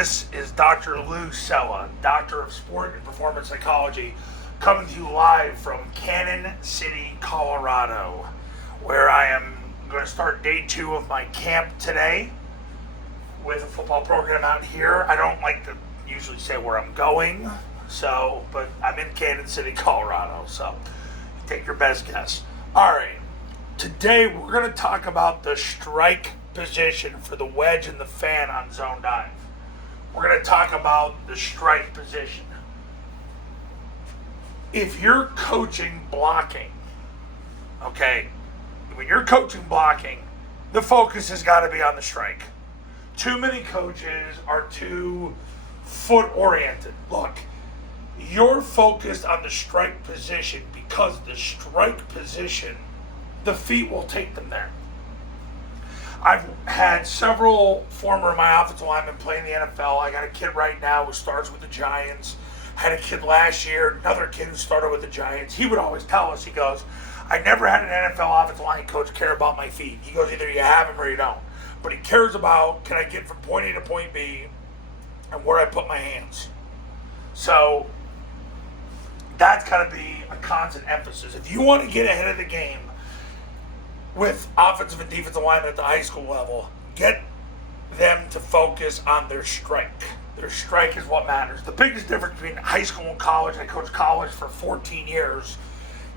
This is Dr. Lou Cella, Doctor of Sport and Performance Psychology, coming to you live from Cannon City, Colorado, where I am going to start day 2 of my camp today with a football program out here. I don't like to usually say where I'm going, but I'm in Cannon City, Colorado, so take your best guess. All right, today we're going to talk about the strike position for the wedge and the fan on zone dive. We're going to talk about the strike position. If you're coaching blocking, okay, when you're coaching blocking, the focus has got to be on the strike. Too many coaches are too foot oriented. Look, you're focused on the strike position because the strike position, the feet will take them there. I've had several former my offensive linemen play in the NFL. I got a kid right now who starts with the Giants. Had a kid last year, another kid who started with the Giants. He would always tell us, he goes, I never had an NFL offensive line coach care about my feet. He goes, either you have them or you don't. But he cares about, can I get from point A to point B and where I put my hands. So that's got to be a constant emphasis. If you want to get ahead of the game, with offensive and defensive linemen at the high school level, get them to focus on their strike. Their strike is what matters. The biggest difference between high school and college, I coached college for 14 years,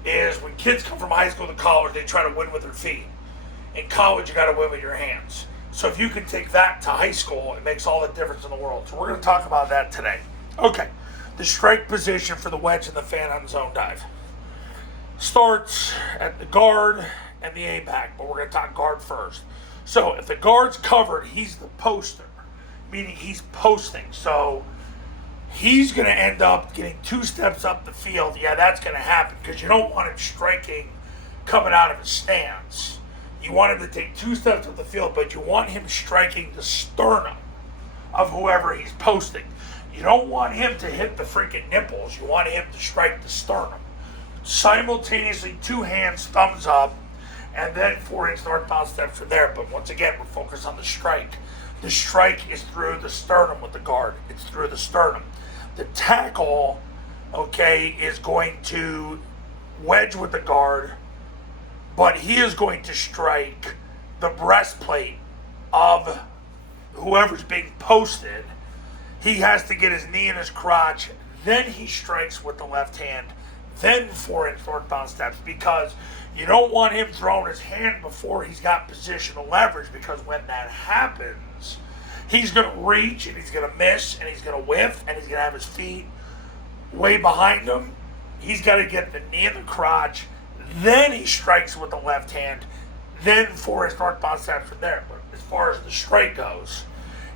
is when kids come from high school to college, they try to win with their feet. In college, you got to win with your hands. So if you can take that to high school, it makes all the difference in the world. So we're going to talk about that today. Okay, the strike position for the wedge and the fan on zone dive starts at the guard and the A-back, but we're going to talk guard first. So if the guard's covered, he's the poster, meaning he's posting. So he's going to end up getting 2 steps up the field. Yeah, that's going to happen because you don't want him striking coming out of his stance. You want him to take 2 steps up the field, but you want him striking the sternum of whoever he's posting. You don't want him to hit the freaking nipples. You want him to strike the sternum. Simultaneously, 2 hands, thumbs up, and then 4-inch northbound steps from there. But once again, we're focused on the strike. The strike is through the sternum with the guard. It's through the sternum. The tackle, okay, is going to wedge with the guard, but he is going to strike the breastplate of whoever's being posted. He has to get his knee in his crotch, then he strikes with the left hand, then 4-inch northbound steps, because you don't want him throwing his hand before he's got positional leverage, because when that happens, he's going to reach and he's going to miss and he's going to whiff and he's going to have his feet way behind him. He's got to get the knee in the crotch, then he strikes with the left hand, then 4-inch northbound steps from there. But as far as the strike goes,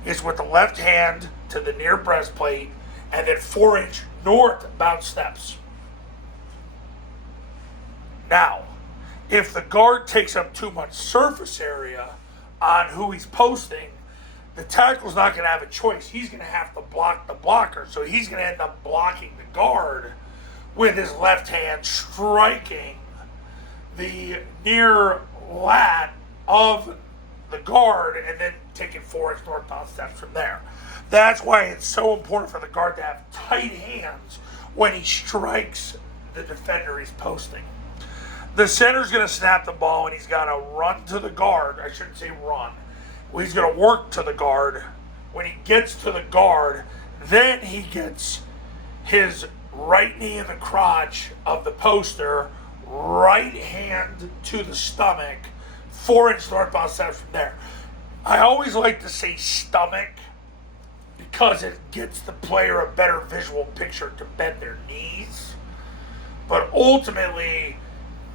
it's with the left hand to the near breastplate and then 4-inch northbound steps. Now, if the guard takes up too much surface area on who he's posting, the tackle's not going to have a choice. He's going to have to block the blocker. So he's going to end up blocking the guard with his left hand, striking the near lat of the guard and then taking 4-inch northbound steps from there. That's why it's so important for the guard to have tight hands when he strikes the defender he's posting. The center's going to snap the ball and he's got to run to the guard. I shouldn't say run. Well, he's going to work to the guard. When he gets to the guard, then he gets his right knee in the crotch of the poster, right hand to the stomach, 4-inch northbound steps from there. I always like to say stomach because it gets the player a better visual picture to bend their knees. But ultimately,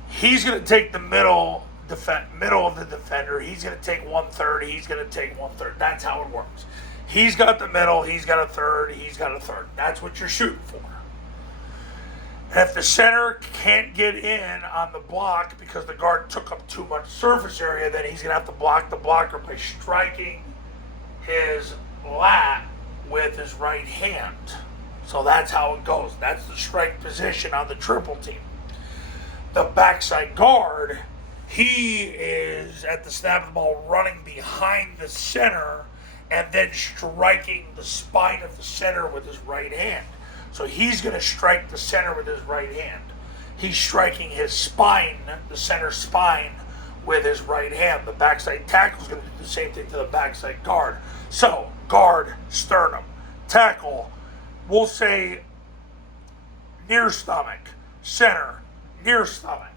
he's going to take the middle of the defender. He's going to take 1/3. He's going to take 1/3. That's how it works. He's got the middle. He's got a third. He's got a third. That's what you're shooting for. And if the center can't get in on the block because the guard took up too much surface area, then he's going to have to block the blocker by striking his lat with his right hand. So that's how it goes. That's the strike position on the triple team. The backside guard, he is at the snap of the ball running behind the center and then striking the spine of the center with his right hand. So he's going to strike the center with his right hand. He's striking his spine, the center spine, with his right hand. The backside tackle is going to do the same thing to the backside guard. So, guard, sternum. Tackle, we'll say near stomach. Center, near stomach.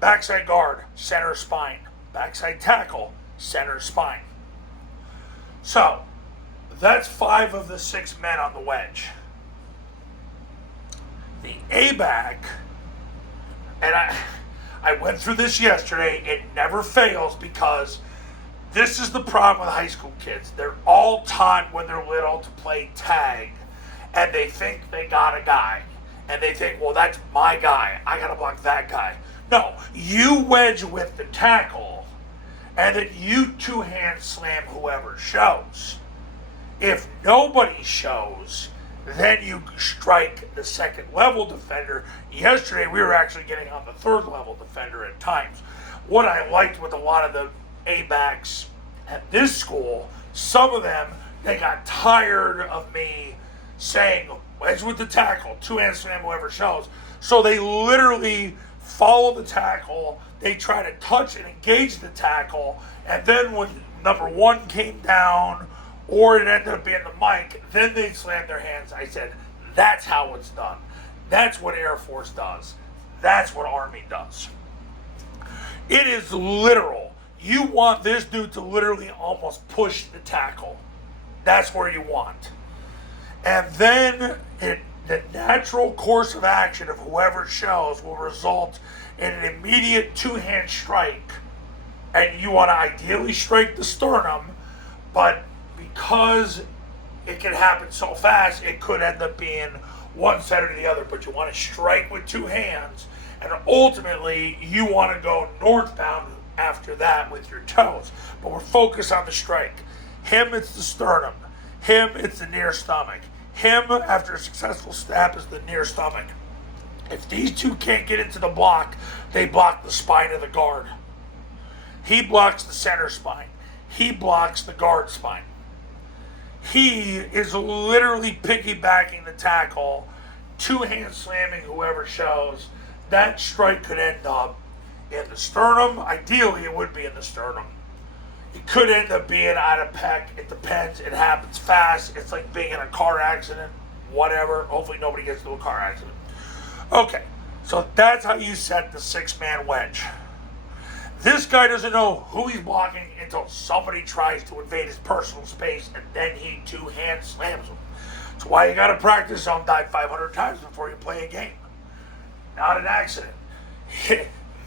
Backside guard, center spine. Backside tackle, center spine. So, that's 5 of the 6 men on the wedge. The A-back, and I went through this yesterday, it never fails because this is the problem with high school kids. They're all taught when they're little to play tag, and they think they got a guy. And they think, well, that's my guy. I got to block that guy. No, you wedge with the tackle, and then you two-hand slam whoever shows. If nobody shows, then you strike the second level defender. Yesterday, we were actually getting on the third level defender at times. What I liked with a lot of the A-backs at this school, some of them, they got tired of me saying, wedge with the tackle, two-hand slam whoever shows. So they literally follow the tackle, they try to touch and engage the tackle, and then when number 1 came down, or it ended up being the mic, then they slammed their hands. I said, that's how it's done. That's what Air Force does. That's what Army does. It is literal. You want this dude to literally almost push the tackle. That's where you want. And then the natural course of action of whoever shows will result in an immediate two-hand strike. And you want to ideally strike the sternum, but because it can happen so fast, it could end up being one side or the other. But you want to strike with 2 hands, and ultimately you want to go northbound after that with your toes. But we're focused on the strike. Him, it's the sternum. Him, it's the near stomach. Him, after a successful stab, is the near stomach. If these two can't get into the block, they block the spine of the guard. He blocks the center spine. He blocks the guard spine. He is literally piggybacking the tackle, two-hand slamming whoever shows. That strike could end up in the sternum. Ideally, it would be in the sternum. It could end up being out of pec. It depends. It happens fast. It's like being in a car accident, whatever. Hopefully nobody gets into a car accident. Okay, so that's how you set the 6-man wedge. This guy doesn't know who he's blocking until somebody tries to invade his personal space, and then he two-hand slams him. That's why you got to practice zone dive 500 times before you play a game. Not an accident.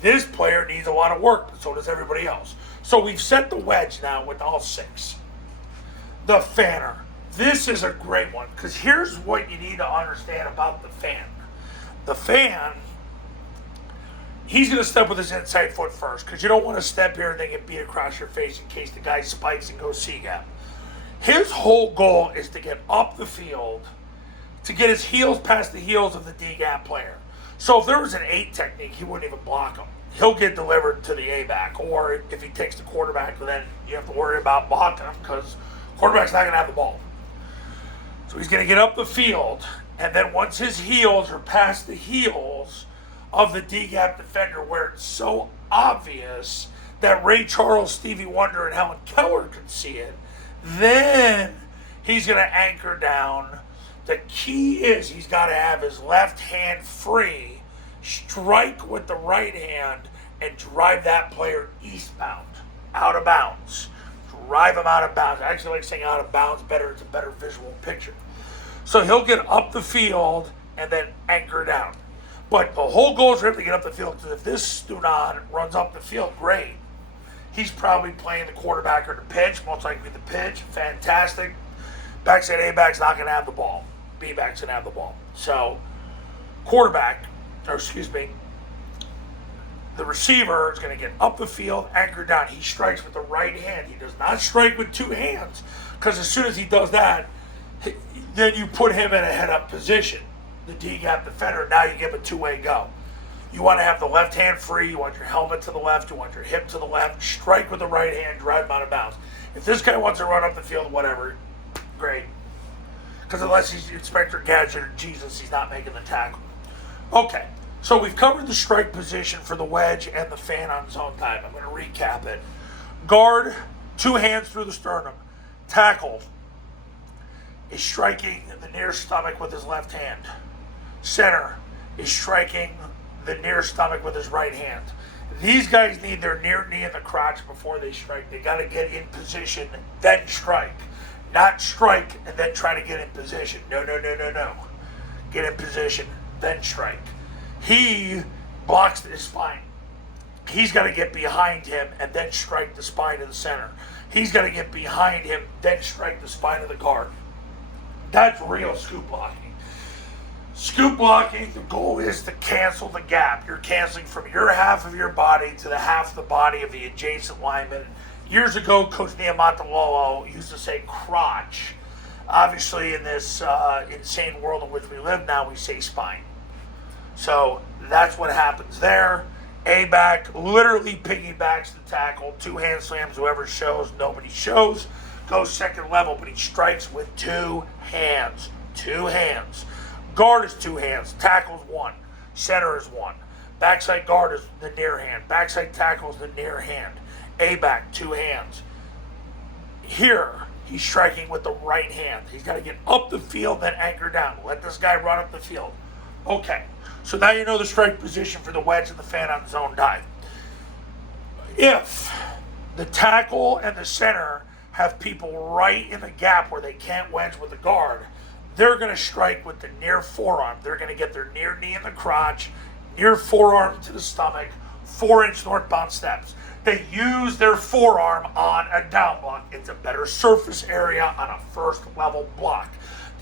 This player needs a lot of work, but so does everybody else. So we've set the wedge now with all 6. The fanner. This is a great one, because here's what you need to understand about the fan. The fan, he's going to step with his inside foot first, because you don't want to step here and then get beat across your face in case the guy spikes and goes C-gap. His whole goal is to get up the field, to get his heels past the heels of the D-gap player. So if there was an 8 technique, he wouldn't even block him. He'll get delivered to the A-back, or if he takes the quarterback, then you have to worry about blocking him because quarterback's not going to have the ball. So he's going to get up the field, and then once his heels are past the heels of the D-gap defender, where it's so obvious that Ray Charles, Stevie Wonder, and Helen Keller could see it, then he's going to anchor down. The key is he's got to have his left hand free, strike with the right hand, and drive that player eastbound, out of bounds. Drive him out of bounds. I actually like saying out of bounds better. It's a better visual picture. So he'll get up the field and then anchor down. But the whole goal is for him to get up the field, because if this student runs up the field, great. He's probably playing the quarterback or the pitch, most likely the pitch. Fantastic. Backside A-back's not going to have the ball. B-back's going to have the ball. So quarterback, or excuse me, the receiver is going to get up the field, anchor down. He strikes with the right hand. He does not strike with 2 hands, because as soon as he does that, then you put him in a head-up position. The D-gap defender, now you give him a 2-way go. You want to have the left hand free. You want your helmet to the left. You want your hip to the left. Strike with the right hand. Drive him out of bounds. If this guy wants to run up the field, whatever, great. Because unless he's Inspector Gadget or Jesus, he's not making the tackle. Okay, so we've covered the strike position for the wedge and the fan on zone dive. I'm going to recap it. Guard, 2 hands through the sternum. Tackle is striking the near stomach with his left hand. Center is striking the near stomach with his right hand. These guys need their near knee in the crotch before they strike. They got to get in position, then strike. Not strike and then try to get in position. No. Get in position, then strike. He blocks his spine. He's got to get behind him and then strike the spine of the center. He's got to get behind him, then strike the spine of the guard. That's real scoop blocking. Scoop blocking, the goal is to cancel the gap. You're canceling from your half of your body to the half of the body of the adjacent lineman. Years ago, Coach Niamatalolo used to say crotch. Obviously, in this insane world in which we live now, we say spine. So that's what happens there. A-back literally piggybacks the tackle. 2 hand slams, whoever shows, nobody shows. Goes second level, but he strikes with 2 hands. 2 hands. Guard is 2 hands. Tackle is 1. Center is 1. Backside guard is the near hand. Backside tackle is the near hand. A-back, 2 hands. Here, he's striking with the right hand. He's got to get up the field, then anchor down. Let this guy run up the field. Okay, so now you know the strike position for the wedge and the fan on zone dive. If the tackle and the center have people right in the gap where they can't wedge with the guard, they're going to strike with the near forearm. They're going to get their near knee in the crotch, near forearm to the stomach, 4-inch northbound steps. They use their forearm on a down block. It's a better surface area on a first level block.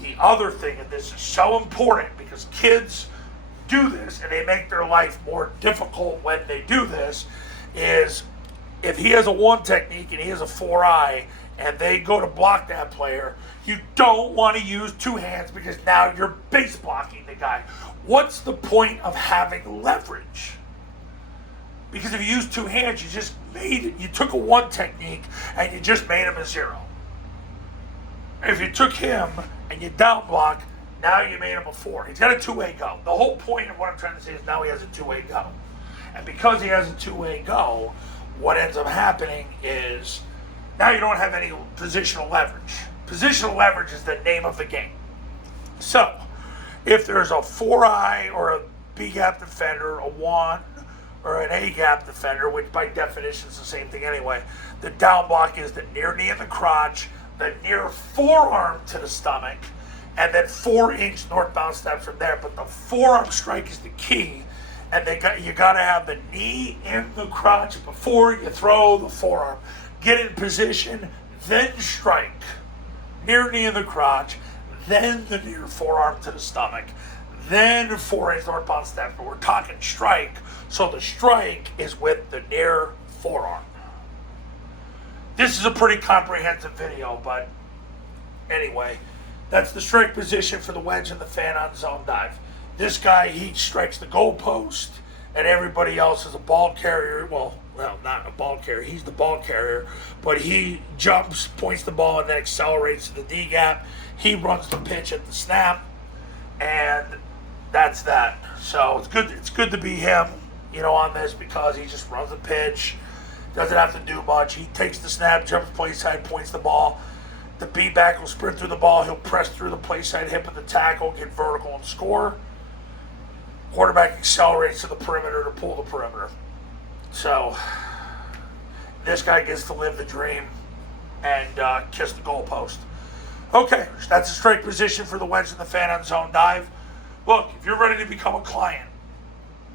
The other thing, and this is so important because kids do this and they make their life more difficult when they do this, is if he has a 1 technique and he has a 4-eye and they go to block that player, you don't want to use 2 hands because now you're base blocking the guy. What's the point of having leverage? Because if you use 2 hands, you took a 1 technique and you just made him a 0. If you took him and you down block, now you made him a 4. He's got a 2-way go. The whole point of what I'm trying to say is now he has a 2-way go. And because he has a 2-way go, what ends up happening is now you don't have any positional leverage. Positional leverage is the name of the game. So, if there's a 4-eye or a B-gap defender, a 1, or an A-gap defender, which by definition is the same thing anyway, the down block is the near knee in the crotch, the near forearm to the stomach, and then 4-inch northbound steps from there. But the forearm strike is the key, and you got to have the knee in the crotch before you throw the forearm. Get in position, then strike. Near knee in the crotch, then the near forearm to the stomach, then 4-inch northbound step. But we're talking strike, so the strike is with the near forearm. This is a pretty comprehensive video, but anyway, that's the strike position for the wedge and the fan on zone dive. This guy, he strikes the goalpost, and everybody else is a ball carrier. Well, not a ball carrier. He's the ball carrier, but he jumps, points the ball, and then accelerates to the D gap. He runs the pitch at the snap, and that's that. So it's good. It's good to be him, on this because he just runs the pitch, doesn't have to do much. He takes the snap, jumps play side, points the ball. The B-back will sprint through the ball. He'll press through the play side hip of the tackle, get vertical, and score. Quarterback accelerates to the perimeter to pull the perimeter. So this guy gets to live the dream and kiss the goalpost. Okay, that's a strike position for the wedge and the fan on zone dive. Look, if you're ready to become a client,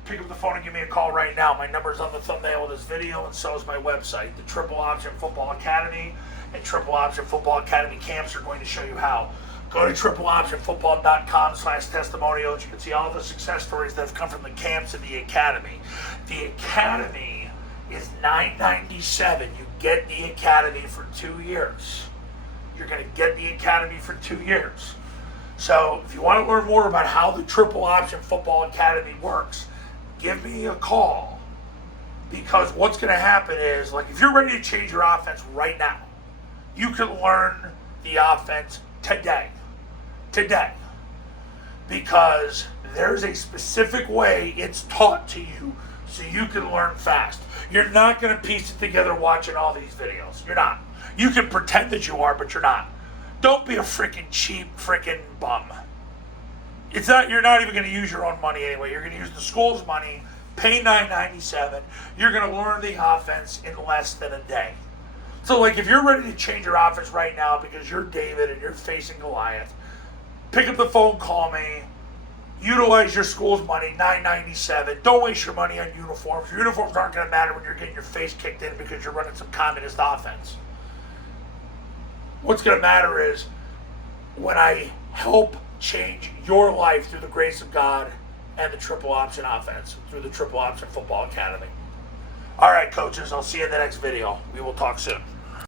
pick up the phone and give me a call right now. My number's on the thumbnail of this video, and so is my website. The Triple Option Football Academy and Triple Option Football Academy camps are going to show you how. Go to tripleoptionfootball.com/testimonials. You can see all the success stories that have come from the camps and the academy. The academy is $997. You get the academy for 2 years. You're going to get the academy for 2 years. So if you want to learn more about how the Triple Option Football Academy works, give me a call. Because what's going to happen is, if you're ready to change your offense right now, you can learn the offense today. Today. Because there's a specific way it's taught to you so you can learn fast. You're not going to piece it together watching all these videos. You're not. You can pretend that you are, but you're not. Don't be a freaking cheap freaking bum. It's not. You're not even going to use your own money anyway. You're going to use the school's money, pay $9.97. You're going to learn the offense in less than a day. So, like, if you're ready to change your offense right now because you're David and you're facing Goliath, pick up the phone, call me. Utilize your school's money, $9.97. Don't waste your money on uniforms. Your uniforms aren't going to matter when you're getting your face kicked in because you're running some communist offense. What's going to matter is when I help change your life through the grace of God and the triple option offense, through the triple option football academy. All right, coaches, I'll see you in the next video. We will talk soon.